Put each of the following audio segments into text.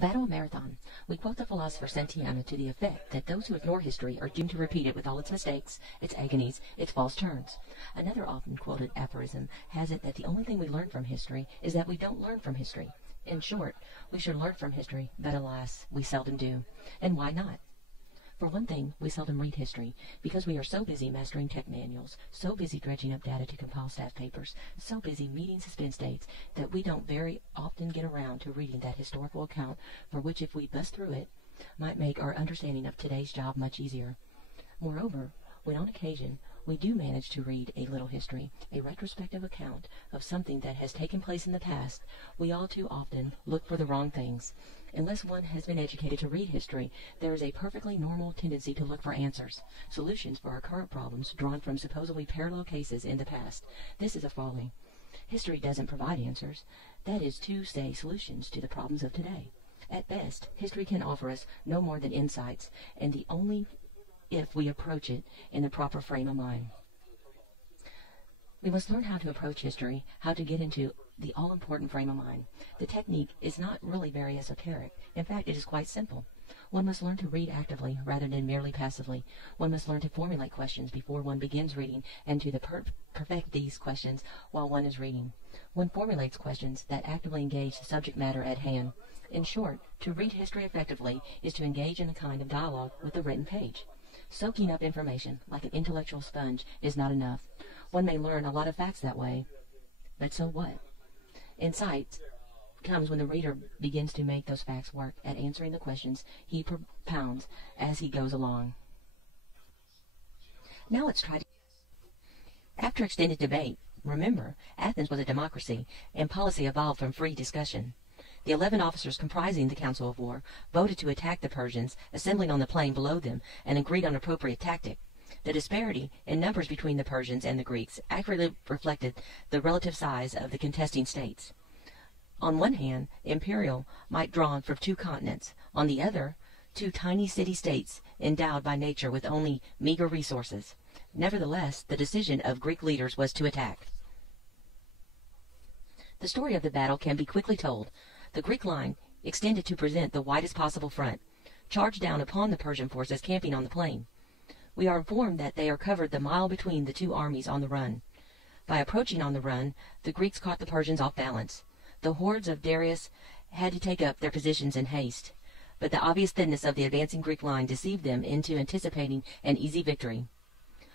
The Battle of Marathon. We quote the philosopher Santayana to the effect that those who ignore history are doomed to repeat it with all its mistakes, its agonies, its false turns. Another often quoted aphorism has it that the only thing we learn from history is that we don't learn from history. In short, we should learn from history, but alas, we seldom do. And why not? For one thing, we seldom read history, because we are so busy mastering tech manuals, so busy dredging up data to compile staff papers, so busy meeting suspense dates, that we don't very often get around to reading that historical account for which, if we bust through it, might make our understanding of today's job much easier. Moreover, when on occasion we do manage to read a little history, a retrospective account of something that has taken place in the past, we all too often look for the wrong things. Unless one has been educated to read history, there is a perfectly normal tendency to look for answers, solutions for our current problems drawn from supposedly parallel cases in the past. This is a folly. History doesn't provide answers. That is to say, solutions to the problems of today. At best, history can offer us no more than insights, and the only if we approach it in the proper frame of mind. We must learn how to approach history, how to get into the all-important frame of mind. The technique is not really very esoteric. In fact, it is quite simple. One must learn to read actively rather than merely passively. One must learn to formulate questions before one begins reading, and to perfect these questions while one is reading. One formulates questions that actively engage the subject matter at hand. In short, to read history effectively is to engage in a kind of dialogue with the written page. Soaking up information like an intellectual sponge is not enough. One may learn a lot of facts that way, but so what? Insight comes when the reader begins to make those facts work at answering the questions he propounds as he goes along. Now let's try to... After extended debate, remember, Athens was a democracy, and policy evolved from free discussion. The 11 officers comprising the Council of War voted to attack the Persians, assembling on the plain below them, and agreed on an appropriate tactic. The disparity in numbers between the Persians and the Greeks accurately reflected the relative size of the contesting states. On one hand, imperial might drawn from 2 continents. On the other, 2 tiny city-states endowed by nature with only meager resources. Nevertheless, the decision of Greek leaders was to attack. The story of the battle can be quickly told. The Greek line extended to present the widest possible front, charged down upon the Persian forces camping on the plain. We are informed that they are covered the mile between the 2 armies on the run. By approaching on the run, the Greeks caught the Persians off balance. The hordes of Darius had to take up their positions in haste, but the obvious thinness of the advancing Greek line deceived them into anticipating an easy victory.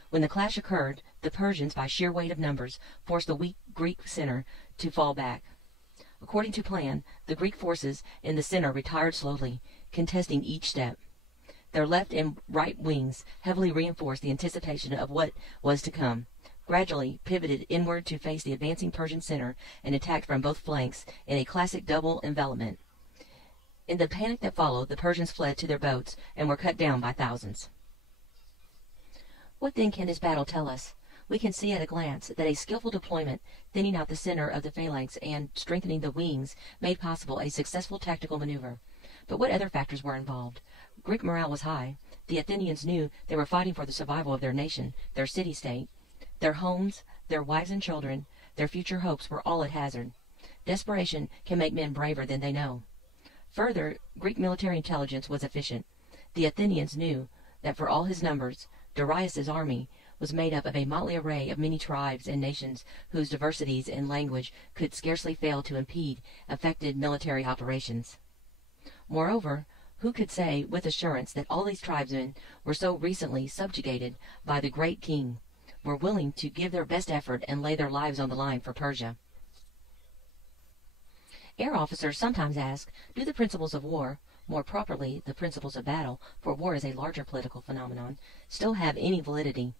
When the clash occurred, the Persians, by sheer weight of numbers, forced the weak Greek center to fall back. According to plan, the Greek forces in the center retired slowly, contesting each step. Their left and right wings heavily reinforced the anticipation of what was to come, gradually pivoted inward to face the advancing Persian center, and attacked from both flanks in a classic double envelopment. In the panic that followed, the Persians fled to their boats and were cut down by thousands. What then can this battle tell us? We can see at a glance that a skillful deployment, thinning out the center of the phalanx and strengthening the wings, made possible a successful tactical maneuver. But what other factors were involved? Greek morale was high. The Athenians knew they were fighting for the survival of their nation, their city-state. Their homes, their wives and children, their future hopes were all at hazard. Desperation can make men braver than they know. Further, Greek military intelligence was efficient. The Athenians knew that for all his numbers, Darius's army was made up of a motley array of many tribes and nations whose diversities in language could scarcely fail to impede effective military operations. Moreover, who could say with assurance that all these tribesmen were so recently subjugated by the great king, were willing to give their best effort and lay their lives on the line for Persia? Air officers sometimes ask, do the principles of war, more properly the principles of battle, for war is a larger political phenomenon, still have any validity?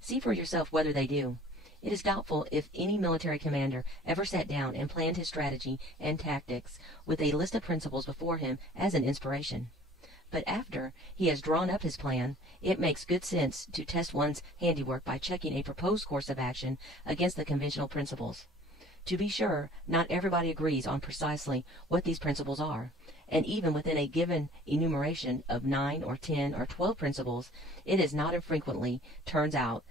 See for yourself whether they do. It is doubtful if any military commander ever sat down and planned his strategy and tactics with a list of principles before him as an inspiration. But after he has drawn up his plan, it makes good sense to test one's handiwork by checking a proposed course of action against the conventional principles. To be sure, not everybody agrees on precisely what these principles are, and even within a given enumeration of 9 or 10 or 12 principles, it is not infrequently turns out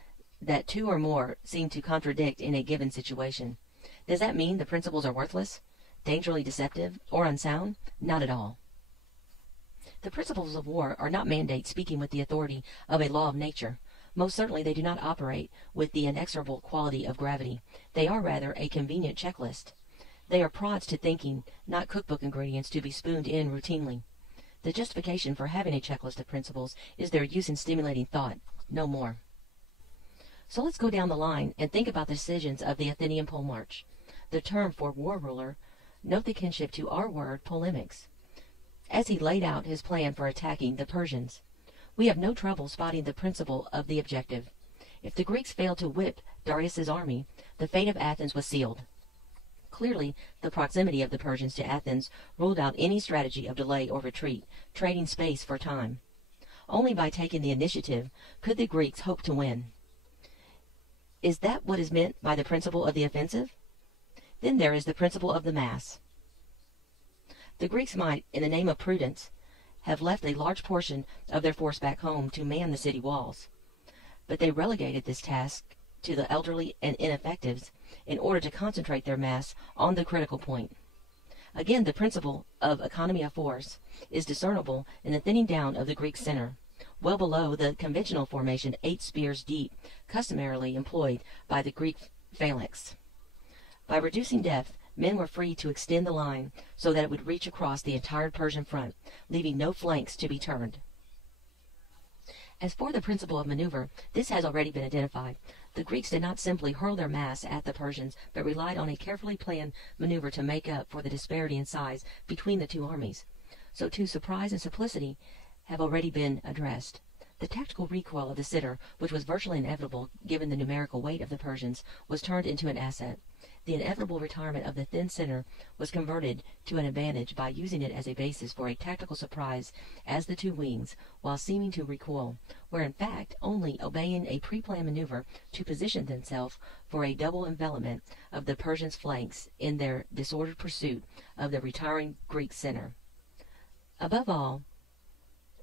that 2 or more seem to contradict in a given situation. Does that mean the principles are worthless, dangerously deceptive, or unsound? Not at all. The principles of war are not mandates speaking with the authority of a law of nature. Most certainly they do not operate with the inexorable quality of gravity. They are rather a convenient checklist. They are prods to thinking, not cookbook ingredients to be spooned in routinely. The justification for having a checklist of principles is their use in stimulating thought, no more. So let's go down the line and think about the decisions of the Athenian pole march. The term for war ruler, note the kinship to our word polemics, as he laid out his plan for attacking the Persians. We have no trouble spotting the principle of the objective. If the Greeks failed to whip Darius's army, the fate of Athens was sealed. Clearly, the proximity of the Persians to Athens ruled out any strategy of delay or retreat, trading space for time. Only by taking the initiative could the Greeks hope to win. Is that what is meant by the principle of the offensive? Then there is the principle of the mass. The Greeks might, in the name of prudence, have left a large portion of their force back home to man the city walls, but they relegated this task to the elderly and ineffectives in order to concentrate their mass on the critical point. Again, the principle of economy of force is discernible in the thinning down of the Greek center, well below the conventional formation 8 spears deep customarily employed by the Greek phalanx. By reducing depth, men were free to extend the line so that it would reach across the entire Persian front, leaving no flanks to be turned. As for the principle of maneuver, this has already been identified. The Greeks did not simply hurl their mass at the Persians, but relied on a carefully planned maneuver to make up for the disparity in size between the two armies. So too surprise and simplicity have already been addressed. The tactical recoil of the sitter, which was virtually inevitable given the numerical weight of the Persians, was turned into an asset. The inevitable retirement of the thin center was converted to an advantage by using it as a basis for a tactical surprise as the two wings, while seeming to recoil, were in fact only obeying a pre-planned maneuver to position themselves for a double envelopment of the Persians' flanks in their disordered pursuit of the retiring Greek center. Above all,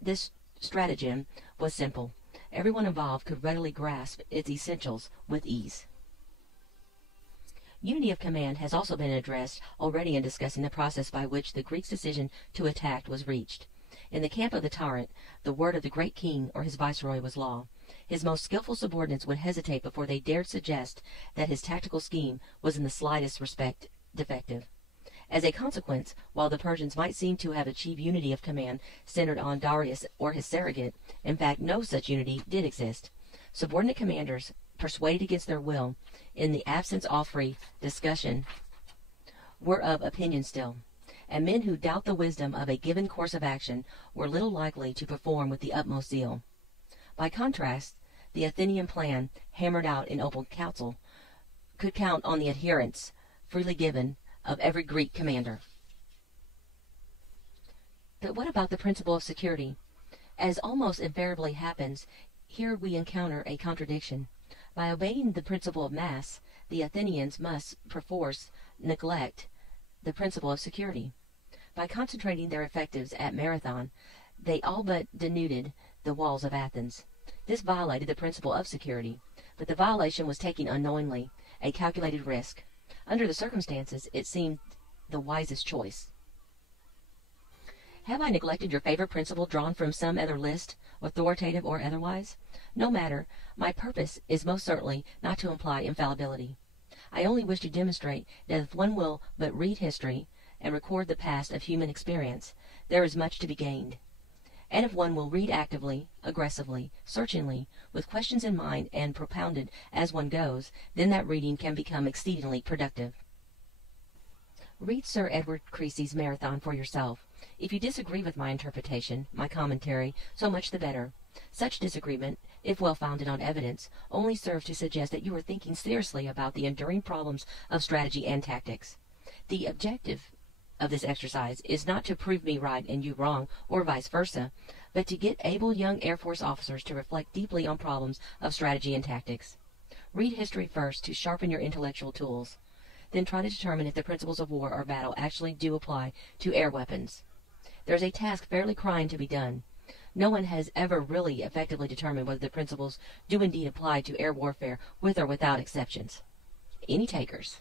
this stratagem was simple. Everyone involved could readily grasp its essentials with ease. Unity of command has also been addressed already in discussing the process by which the Greeks' decision to attack was reached. In the camp of the tyrant, the word of the great king or his viceroy was law. His most skillful subordinates would hesitate before they dared suggest that his tactical scheme was in the slightest respect defective. As a consequence, while the Persians might seem to have achieved unity of command centered on Darius or his surrogate, in fact no such unity did exist. Subordinate commanders, persuaded against their will, in the absence of free discussion, were of opinion still, and men who doubt the wisdom of a given course of action were little likely to perform with the utmost zeal. By contrast, the Athenian plan, hammered out in open council, could count on the adherence, freely given, of every Greek commander. But what about the principle of security? As almost invariably happens, here we encounter a contradiction. By obeying the principle of mass, the Athenians must, perforce, neglect the principle of security. By concentrating their effectives at Marathon, they all but denuded the walls of Athens. This violated the principle of security, but the violation was taken unknowingly, a calculated risk. Under the circumstances, it seemed the wisest choice. Have I neglected your favorite principle drawn from some other list, authoritative or otherwise? No matter. My purpose is most certainly not to imply infallibility. I only wish to demonstrate that if one will but read history and record the past of human experience, there is much to be gained. And if one will read actively, aggressively, searchingly, with questions in mind and propounded as one goes, then that reading can become exceedingly productive. Read Sir Edward Creasy's Marathon for yourself. If you disagree with my interpretation, my commentary, so much the better. Such disagreement, if well founded on evidence, only serves to suggest that you are thinking seriously about the enduring problems of strategy and tactics. The objective of this exercise is not to prove me right and you wrong, or vice versa, but to get able young Air Force officers to reflect deeply on problems of strategy and tactics. Read history first to sharpen your intellectual tools. Then try to determine if the principles of war or battle actually do apply to air weapons. There is a task fairly crying to be done. No one has ever really effectively determined whether the principles do indeed apply to air warfare with or without exceptions. Any takers?